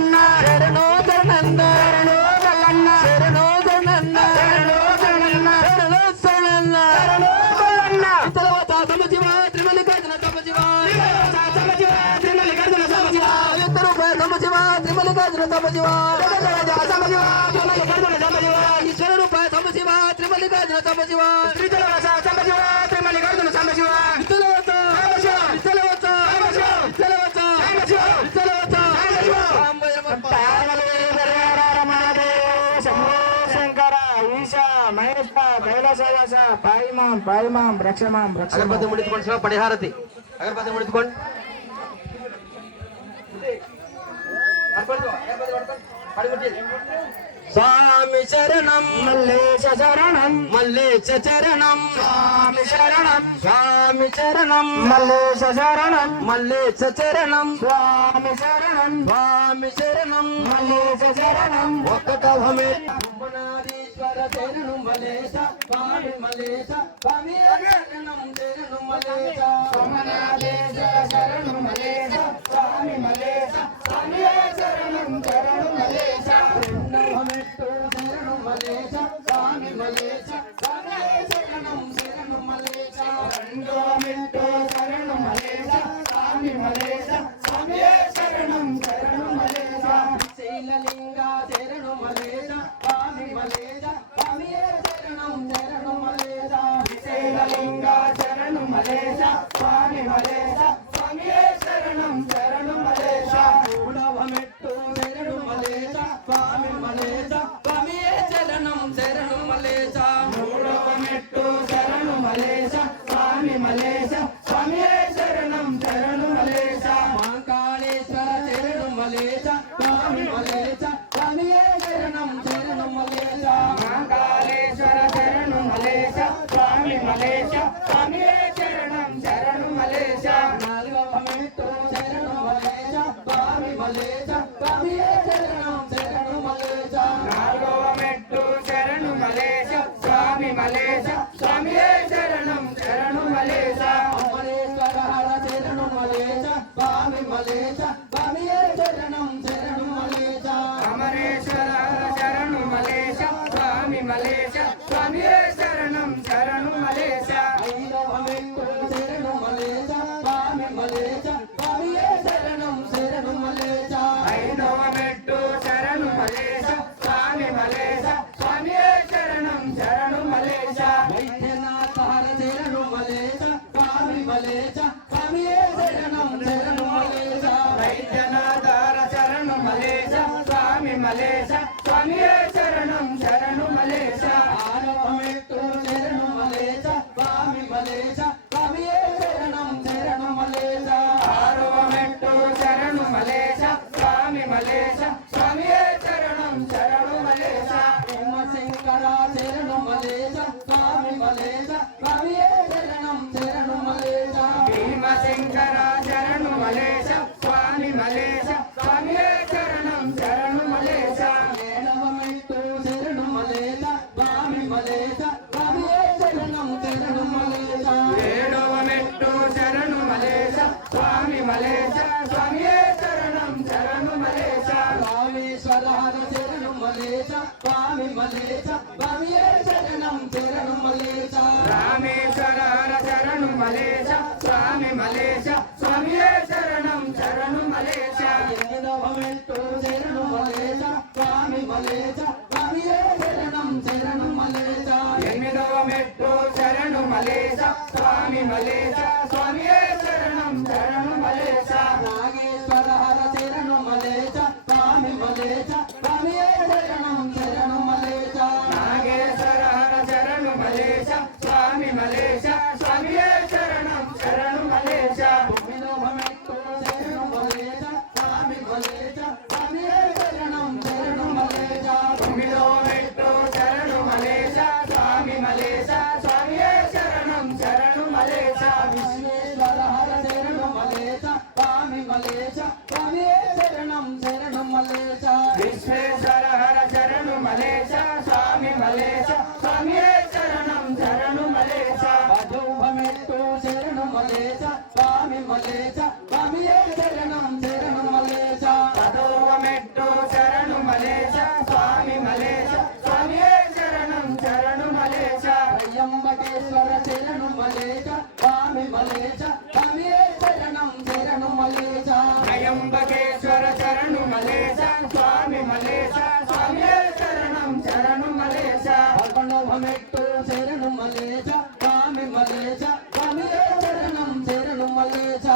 దళన్న శరణు దళన్న శరణు దళన్న శరణు దళన్న శరణు దళన్న శరణు దళన్న శరణు దళన్న తర్వాత సమశివ త్రిమల్లికార్జున సమశివ సమశివ త్రిమల్లికార్జున సమశివ రూపాయ సమశివ త్రిమల్లికార్జున సమశివ సమశివ త్రిమల్లికార్జున సమశివ ఈశ్వర రూపాయ సమశివ త్రిమల్లికార్జున సమశివ శ్రీజలవాస సమశివ త్రిమల్లికార్జున సమశివ విఠలవత విఠలవత విఠలవత విఠలవత అగరబత్తి ముడిచుకోండి శివ పడిహారతి అగరబత్తి ముడిచుకోండి స్వామి శరణం మల్లేశ శరణం మల్లేశ చరణం స్వామి శరణం స్వామి శరణం మల్లేశ శరణం మల్లేశ చరణం స్వామి శరణం స్వామి శరణం మల్లేశ శరణం ఒక్కటవమే భువనాధీశ్వర శరణు మల్లేశ స్వామి మల్లేశ స్వామి శరణం శరణు మల్లేశ సోమనాథేశ్వర శరణు మల్లేశ స్వామి మల్లేశ స్వామి శరణం శరణు మల్లేశ రెండవమెట్టు శరణు మల్లేశ స్వామి మల్లేశ స్వామి శరణం శరణు మల్లేశ రెండో మెట్టు శరణు మల్లేశ స్వామి మల్లేశ స్వామి శరణం శరణు మల్లేశ శైలలింగ శరణు మల్లేశ స్వామి మల్లేశ స్వామి శరణం శరణు మల్లేశ శ్రీశైలలింగ శరణు మల్లేశ స్వామి మల్లేశ స్వామి శరణం శరణు మల్లేశ మూడవమెట్టు శరణు మల్లేశ స్వామి మల్లేశ స్వామి శరణం శరణు మల్లేశ మూడవ మెట్టు శరణు మల్లేశ స్వామి మల్లేశ స్వామి శరణం శరణు మల్లేశ మహాకాళేశ్వర శరణు మల్లేశ స్వామి మల్లేశ స్వామి శరణం శరణు మల్లేశ మహాకాళేశ్వర శరణు మల్లేశ స్వామి మల్లేశ స్వామి శరణం శరణు మల్లేశ నాలుగవమెట్టు శరణు మల్లేశ స్వామి మల్లేశ స్వామి శరణం శరణు మల్లేశ నాలుగవ మెట్టు శరణు మల్లేశ స్వామి మల్లేశ స్వామి శరణం శరణు మల్లేశ అమరేశ్వర హర శరణు మల్లేశ స్వామి మల్లేశ స్వామి శరణం శరణు మల్లేశ అమరేశ్వర శరణు మల్లేశ స్వామి మల్లేశ స్వామి శరణం శరణు మల్లేశ ఐదవమెట్టు శరణు మల్లేశ స్వామి మల్లేశ స్వామి శరణం శరణు మల్లేశ ఐదవ మెట్టు శరణు మల్లేశ స్వామి మల్లేశ స్వామి శరణం శరణు మల్లేశ వైద్యనాథ హర శరణు మల్లేశ స్వామి మల్లేశ స్వామి శరణం శరణు మల్లేశ వైద్యనాథార శరణు మల్లేశ స్వామి మల్లేశ స్వామి శరణం శరణు మల్లేశ ఆరవమెట్టు శరణు మల్లేశ స్వామి మల్లేశ స్వామి శరణం శరణు మల్లేశ ఆరవ మెట్టు శరణు మల్లేశ స్వామి మల్లేశ స్వామి శరణం శరణు మల్లేశ భీమశంకర శరణు మల్లేశ స్వామి మల్లేశ స్వామి శరణం శరణు మల్లేశ భీమశంకర శరణు మల్లేశ స్వామి మల్లేశ స్వామి శరణం శరణు మల్లేశ ఏడవమెట్టు శరణు మల్లేశ స్వామి మల్లేశ స్వామి శరణం శరణు మల్లేశ ఏడవ మెట్టు శరణు మల్లేశ స్వామి మల్లేశ స్వామి శరణం శరణు మల్లేశ రామేశ్వర హర శరణు మల్లేశ స్వామి మల్లేశ స్వామి శరణం శరణు మల్లేశ రామేశ్వర శరణు మల్లేశ స్వామి మల్లేశ స్వామి శరణం శరణు మల్లేశ ఎనిమిదవమెట్టు శరణు మల్లేశ స్వామి మల్లేశ స్వామి శరణం శరణు మల్లేశ ఎనిమిదవ మెట్టు శరణు మల్లేశ స్వామి మల్లేశ స్వామి శరణం శరణు మల్లేశ నాగేశ్వర హర శరణు మల్లేశ స్వామి మల్లేశ స్వామి శరణం శరణు మల్లేశ నాగేశ్వర శరణు మల్లేశ స్వామి మల్లేశ స్వామి శరణం శరణు మల్లేశ తొమ్మిదవమెట్టు శరణు మల్లేశ స్వామి మల్లేశ స్వామి శరణం శరణు మల్లేశ తొమ్మిదవ మెట్టు శరణు మల్లేశ స్వామి మల్లేశ స్వామి శరణం శరణు మల్లేశ విశ్వేశ్వర హర శరణు మల్లేశ స్వామి మల్లేశ స్వామి శరణం శరణు మల్లేశ విశ్వేశ్వర హర శరణు మల్లేశ స్వామి మల్లేశ స్వామి శరణం శరణు మల్లేశ పదోభమెట్టు శరణు మల్లేశ స్వామి మల్లేశ స్వామి శరణం శరణు మల్లేశ పదవ మెట్టు మెట్టు శరణు మలేశ స్వామి మలేశ స్వామియే శరణం శరణు మలేశ త్రయంబకేశ్వర శరణు మలేశ స్వామి మలేశ స్వామియే శరణం శరణు మలేశ త్రయంబకేశ్వర శరణు మలేశ స్వామి మలేశ స్వామియే శరణం శరణు మలేశ పద్మనాభమెట్టు శరణు మలేశ స్వామి మలేశ స్వామియే శరణం శరణు మలేశ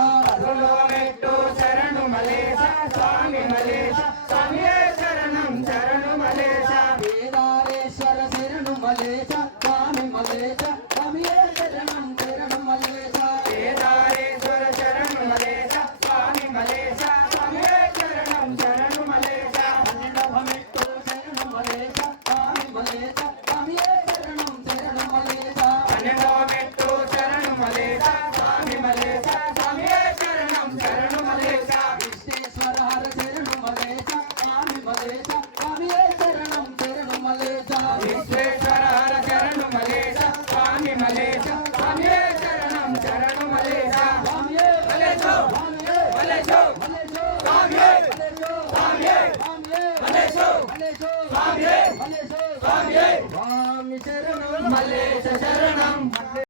మెట్టు శరణు మలేశ స్వామి మలేశ స్వామియే శరణం శరణు మలేశ కేదారేశ్వర శరణు మలేశ స్వామి మలేశ స్వామియే శరణం శరణు మలేశ కేదారేశ్వర శరణు మలేశ స్వామి మలేశ స్వామియే శరణం శరణు మలేశ పద్మనాభమెట్టు శరణు మలేశ స్వామి మలేశ స్వామియే శరణం శరణు మలేశ మెట్టు శరణు మలేశ స్వామి మలేశ స్వామియే శరణం శరణు మలేశ విశ్వేశ్వర హర శరణు మలేశ స్వామి మలేశ స్వామియే శరణం శరణు మలేశ విశ్వేశ్వర హర శరణు మలేశ స్వామి మలేశ స్వామియే శరణం శరణు మలేశ స్వామియే మలేశో స్వామియే మలేశో మలేశో స్వామియే స్వామియే స్వామియే స్వామియే మలేశో మలేశో స్వామియే మలేశో స్వామియే స్వామి శరణం మలేశ శరణం